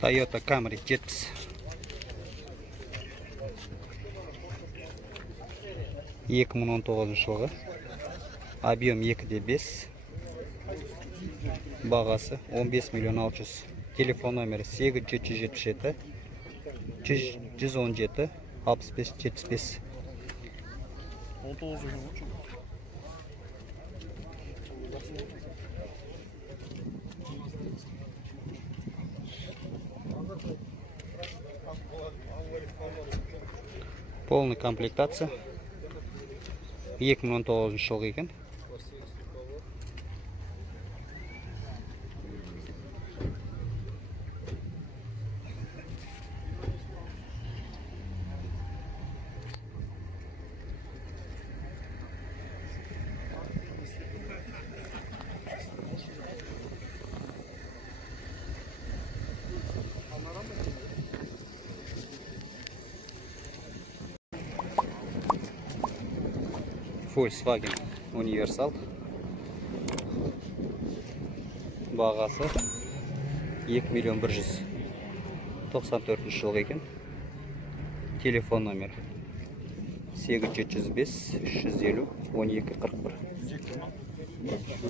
Toyota Camry 70. Екі мың 19 жылғы. Объем 2,5. Бағасы 15 миллион 600. Телефон номері 8777 117 65 75. Полный комплектация. 2019 жылғы екен. Volkswagen Universal. Бағасы 2 миллион 194 жылғы екен. Телефон номер 8705 350 1241.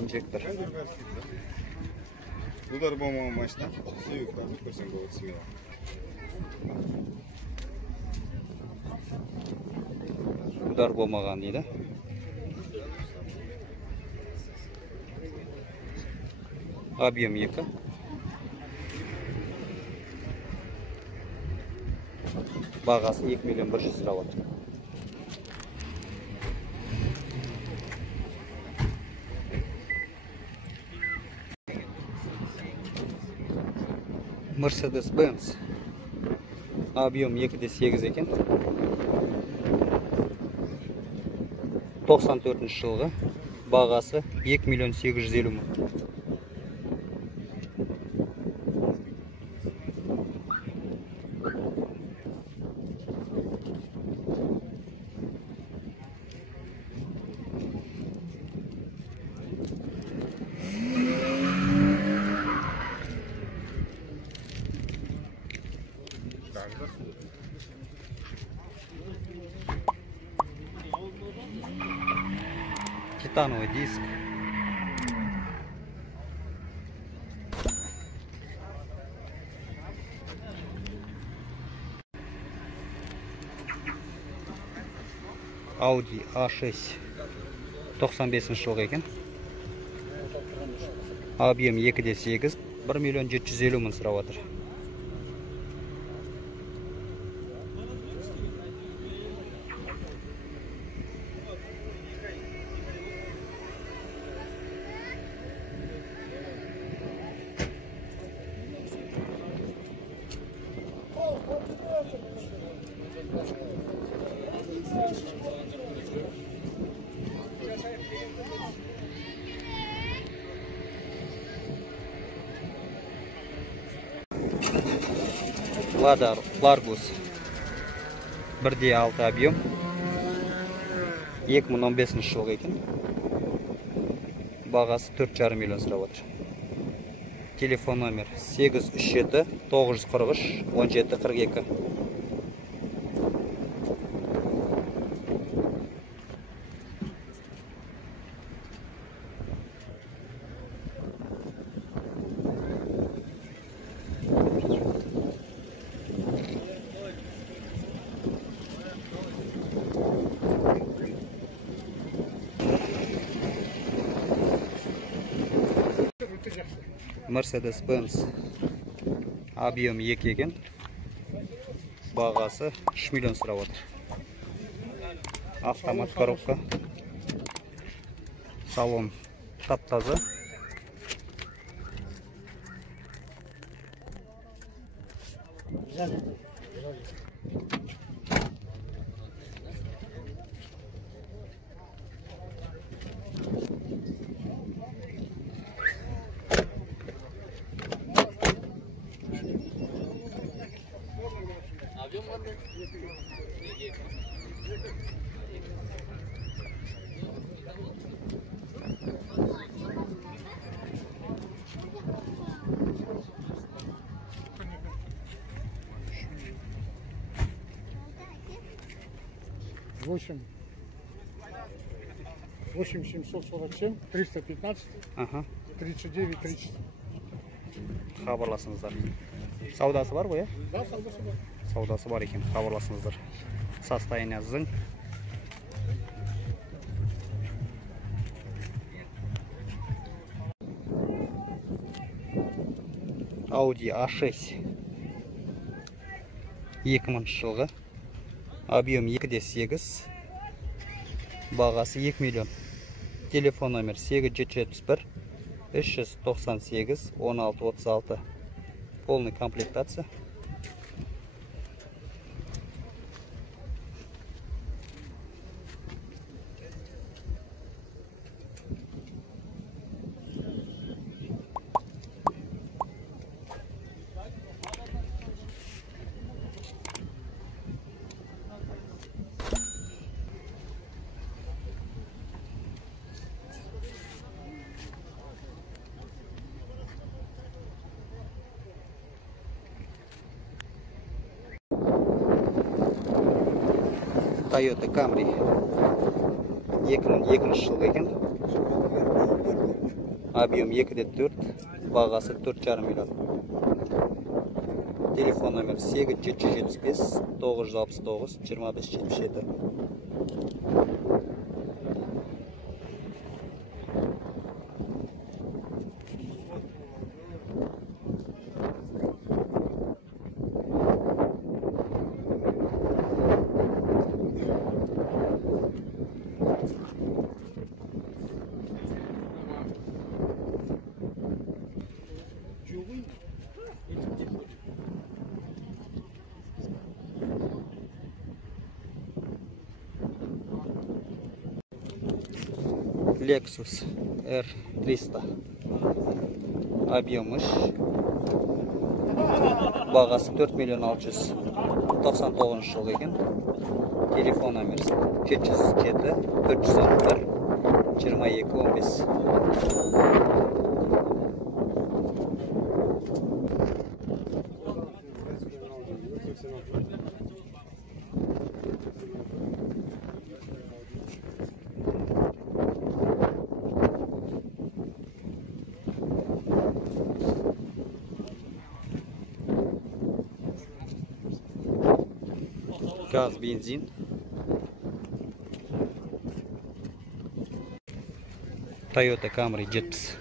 Инжектор. Удар болмаған машина. Сүйік қазір көрсең болады смело. Удар болмаған дейді. Объем 2. Бағасы 2 миллион 100 сұрап отыр. Mercedes-Benz. Объем 2,8 екен. 94 жылғы. Бағасы 2 миллион 850 мың. Титановый диск. Audi A6 95 жылғы екен. Объем 2,8, 1 миллион 750 мың сұрап отыр. Lada Largus 1,6 объем 2015 жылғы екен. Бағасы 4,5 миллион сұрап отыр. Телефон номер 837 943 1742. Mercedes-Benz объем 2 екен. Бағасы 3 миллион сұрап отыр. Автомат коробка. Салон тап-таза. 8 747 315 Аха. 39 30. Хабарласыңыздар. Саудасы бар ғой, Да, саудасы бар. Саудасы бар екен, хабарласыңыздар. Состояние зың. Audi A6 2000 жылғы, объем 2,8, бағасы 2 миллион. Телефон номер 8771 398 1636. Полный комплектация. Toyota Camry 2002 жылғы екен. Объем 2,4, бағасы 4,5 миллион. Телефон номер 8775 969 2577. Lexus R300 объем 3, бағасы 4 миллион 699 жылғы екен. Телефон номер 707 411 22 15. Gaz, benzin. Toyota Camry Jetps.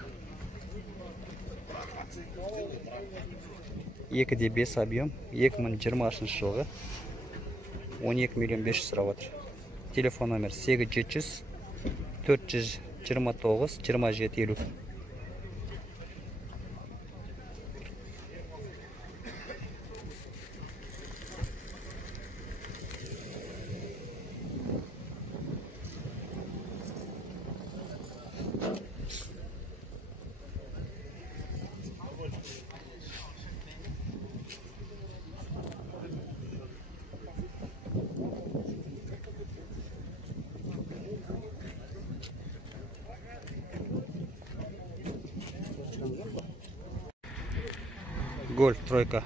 2,5 объем, 2020 жылғы, 12 миллион 500 сұрап отыр. Телефон номер 8700 429 2750. Golf тройка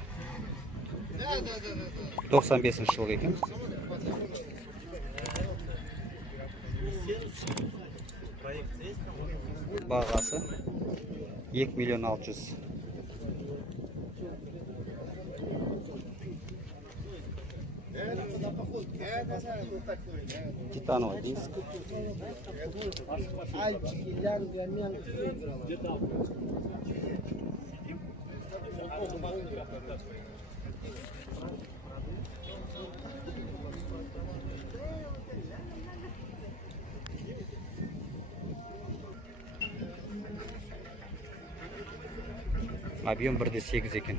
95 жылғы екен. Бағасы 2 миллион 600. Титановый диск. Объем 1,8 екен.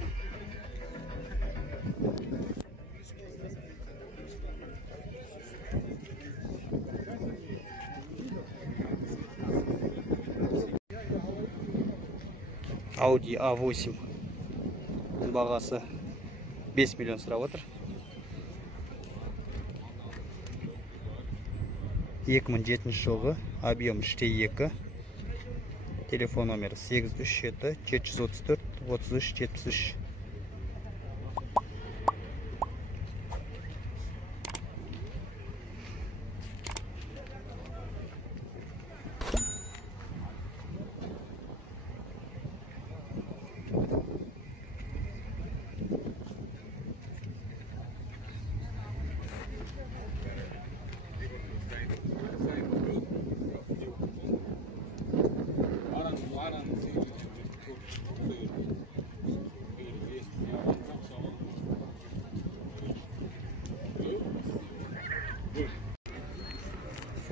Audi A8 бағасы 5 миллион сұрап отыр. 2007 жылғы, объем 3,2. Телефон номер 837 434 33 73.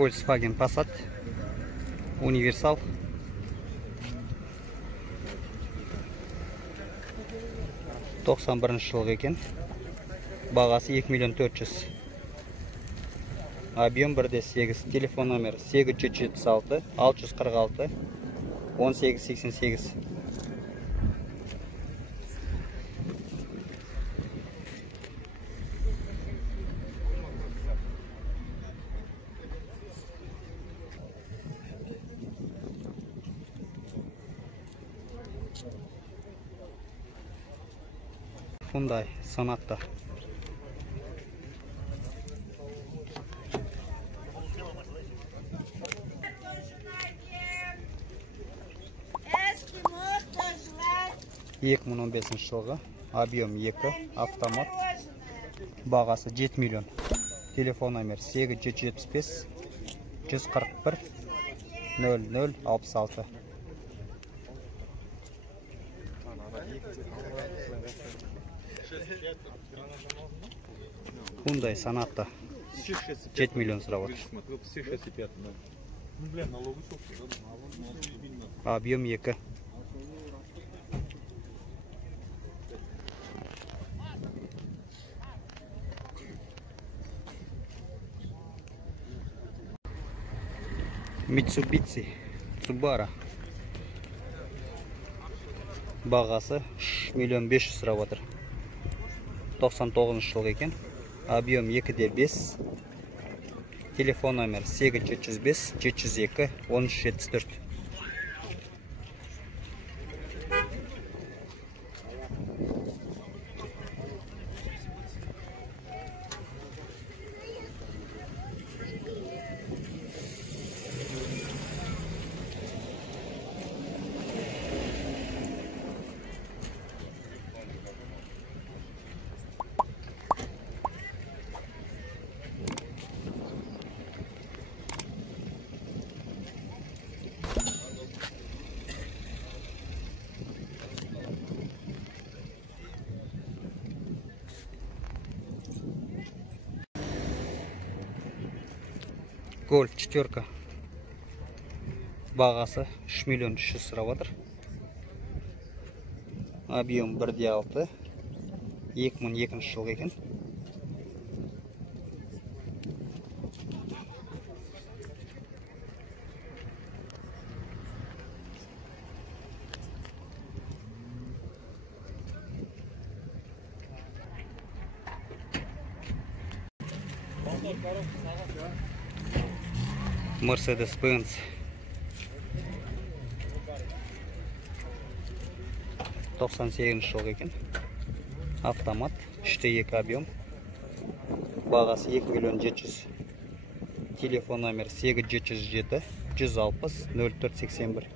Volkswagen Passat универсал. Тоқсан бірінші жылғы екен. Бағасы 2 миллион 400. Объем 1.8. Телефон номер 876 646 1888. Hyundai Sonata. Екі мың 15 жылғы. Объем 2. Автомат. Бағасы 7 миллион. Телефон номер 875 141 0066. Hyundai Sonata 7 миллион сұрап отыр. Объем 2. Mitsubishi Subaru. Бағасы 3 миллион 500 сұрап отыр. 99 жылғы екен. Объем 2.5. Телефон номер 875 702 1374. Golf 4. Бағасы 3 миллион 300 сұрап отыр. Объем 1.6. 2002 жылғы екен. Mercedes-Benz 98 жылғы екен. Автомат 3.2 объем. Бағасы 2 миллион 700. Телефон номер 8707 160 0481.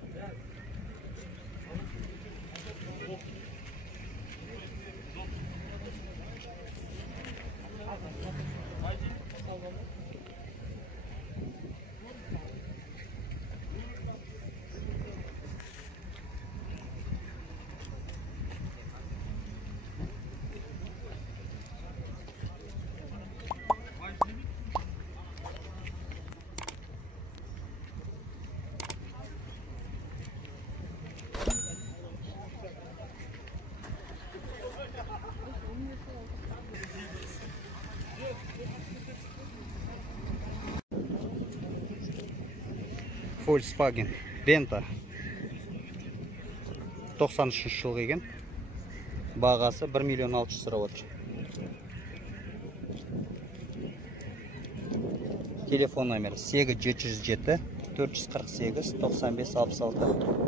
Volkswagen Benta 93 жылғы екен. Бағасы 1 миллион 600 сұрап отыр. Телефон номер 8707 448 95 66.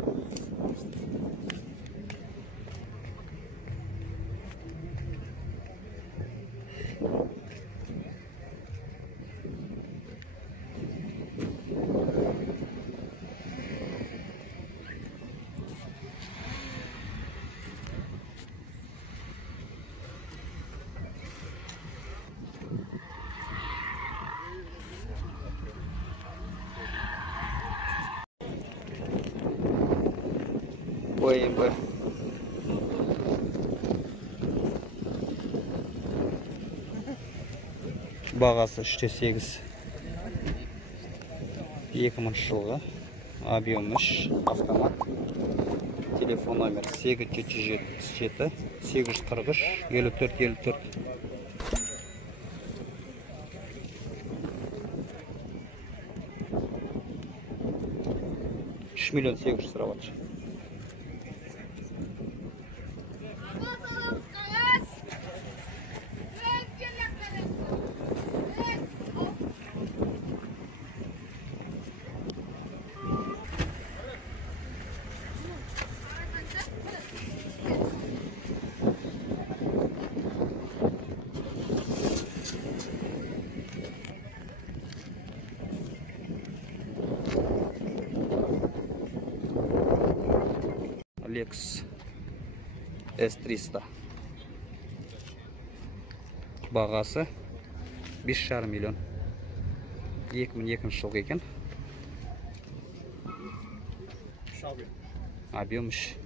BMW бағасы 3.8. 2000 жылғы. Объем 3, автомат. Телефон номер 8777 843 54 54. 3 миллион 800 сұрап жатыр. Lexus S300 бағасы 5,5 миллион. 2002 жылғы екен. Объем 3.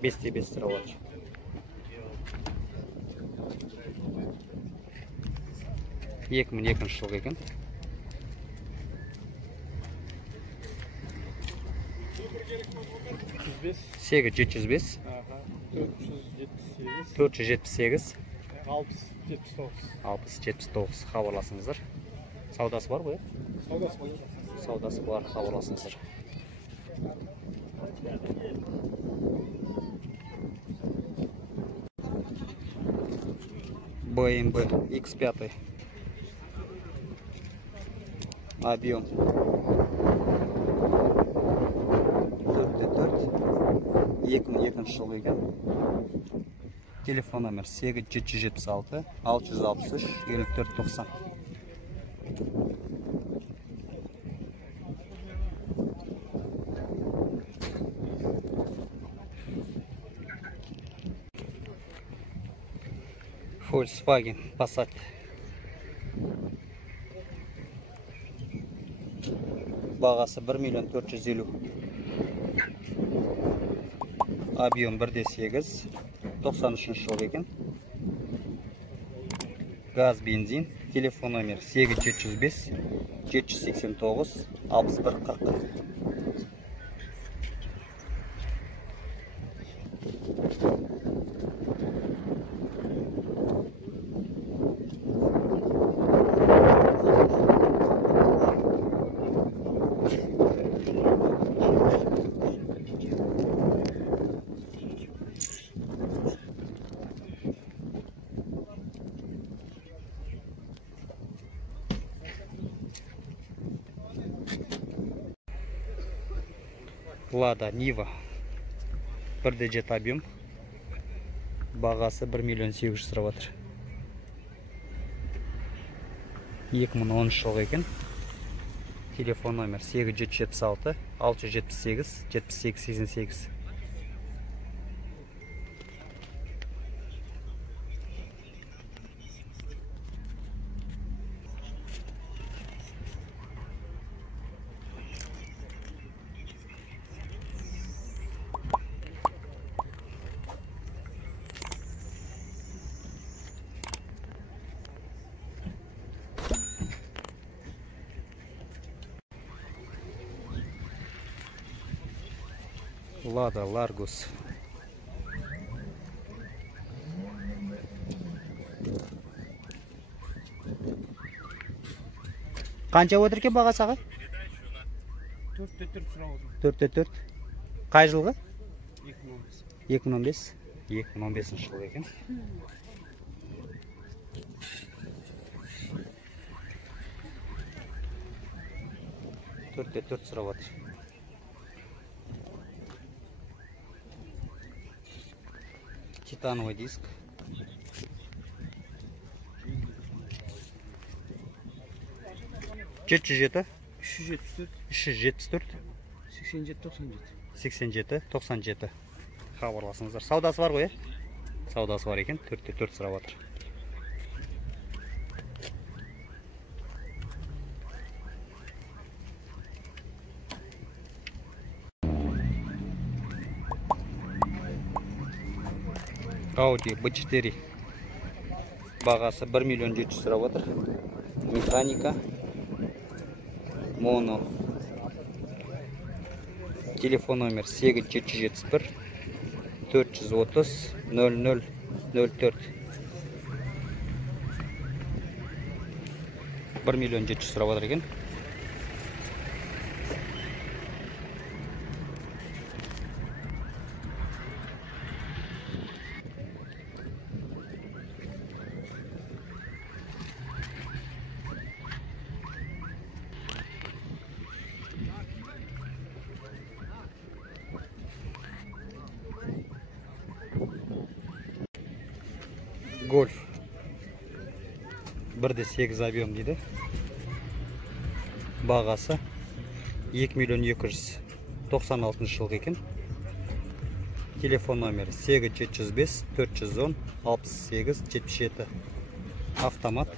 Бесте без сыровать. Екмін екінші жылғы екен. Сегіз 705. 478. 60-79 хабарласыңыздар. Саудасы бар ғой? Саудасы бар, хабарласыңыздар. BMW X5. Объем 4x4. 2002 жылғы екен. Телефон номер 8776 663 54 90. Volkswagen Passat. Бағасы 1 миллион 450. Объем 1,8. 93 жылғы екен. Газ, бензин. Телефон номер 8705 789 61 40. Lada Niva 1,7 объем. Бағасы 1 миллион 800 сұрап жатыр. 2010 жылғы екен. Телефон номер 8776 678 78 88. Lada Largus. Қанша отыр екен бағасы аға? 4x4 сұрап отыр. 4x4. Қай жылғы? 2015. 2015 жылғы екен. Төрт сұрап отыр. Титановый диск. Жеті 374 87 97. 87 97. Хабарласыңыздар. Саудасы бар ғой, Саудасы бар екен, 4-4 сұрап отыр. Audi B4 бағасы 1 миллион 700 сұрап отыр. Механика, моно. Телефон номер 8771 430 0004. 1 миллион 700 сұрап отыр екен. Golf 1.8 объем дейді. Бағасы 2 миллион 296 жылғы екен. Телефон номері 8705 410 68 77. Автомат.